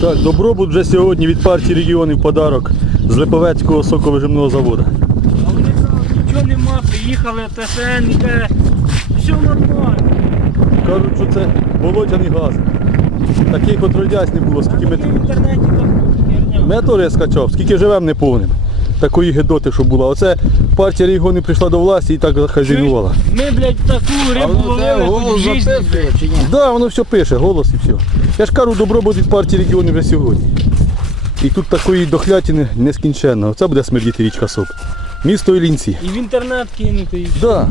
Так, добробут вже сьогодні від партії регіонів подарок з Липовецького соковижимного заводу. А вони кажуть, нічого нема, приїхали ТСН іде, все нормально. Кажуть, що це болотяний газ. Таких отродясь не було, скільки ми. В інтернеті так херня. Ми теж скачав, скільки живемо не повним. Такої гидоти, що була. Оце партія регіони прийшла до власті і так захазяйнувала. Ми, блядь, таку рибу ловили хоч в житті. чи ні? Да, воно все пише, голос і все. Я ж кажу, добробут від партії регіонів вже сьогодні. І тут такої дохлятини нескінченно. Це буде смердіти річка Соп. Місто Ілінці. І в інтернет кинути. і все. Да.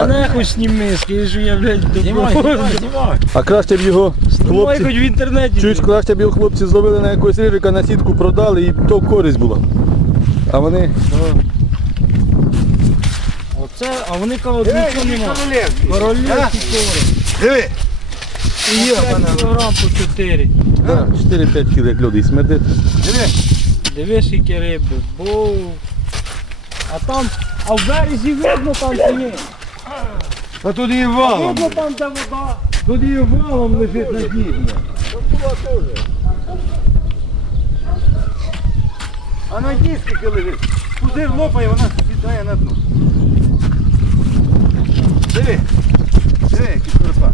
Мене хоч сніми, скажи, що я, блядь, Знімай, добро. знімай, знімай. А краще б його Знімай хлопці. хоч в інтернеті. Чуєш, краще б його хлопці зловили на якогось рижика на сітку, продали і то користь була. А вони. Оце, а вони кажуть, нічого нема. Королівський короб. Диви. І є кілограм по 4. Да, 4-5 кіл як люди і смердить. Диви. Дивись, які риби. Бо... А там, а в березі видно там чи ні? А тут А валом. видно там, де вода. Тут і валом лежить на дні. А на дні скільки лежить? Куди лопає, вона сідає на дно. Диви. Диви, які корпа.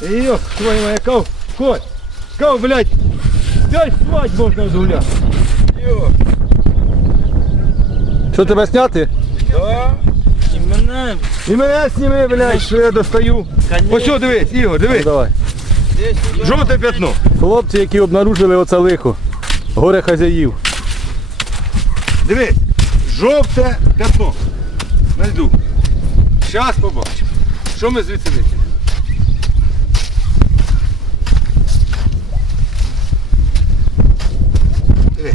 Диви. Йох, твою моя кав. Коть. Кав, блядь. П'ять свадь можна згуляти. Йох. Що тебе зняти? Да. І мене, І мене сніми, блядь, що я достаю. Ось що, дивись, Ігор, Ну, дивись. давай. Жовте п'ятно. Хлопці, які обнаружили оце лихо. Горе хазяїв. Дивись, жовте п'ятно. На льду. Зараз побачимо. Що ми звідси витягнемо? Дивись.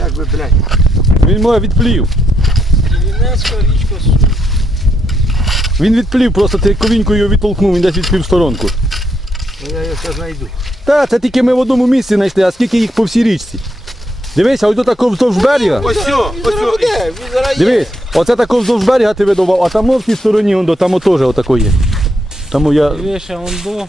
Як би, блядь. Він моє відплів. Вінецька річка Су. Він відплів, просто ти ковінькою його відтолкнув, він десь відплів в сторонку. Ну, я його ще знайду. Та, це тільки ми в одному місці знайшли, а скільки їх по всій річці. Дивись, а ось до такого вздовж берега. Ось що, ось що. Дивись, оце такого вздовж берега ти видавав, а там в тій стороні, он, до, там теж отако є. Тому я. Дивися, он до.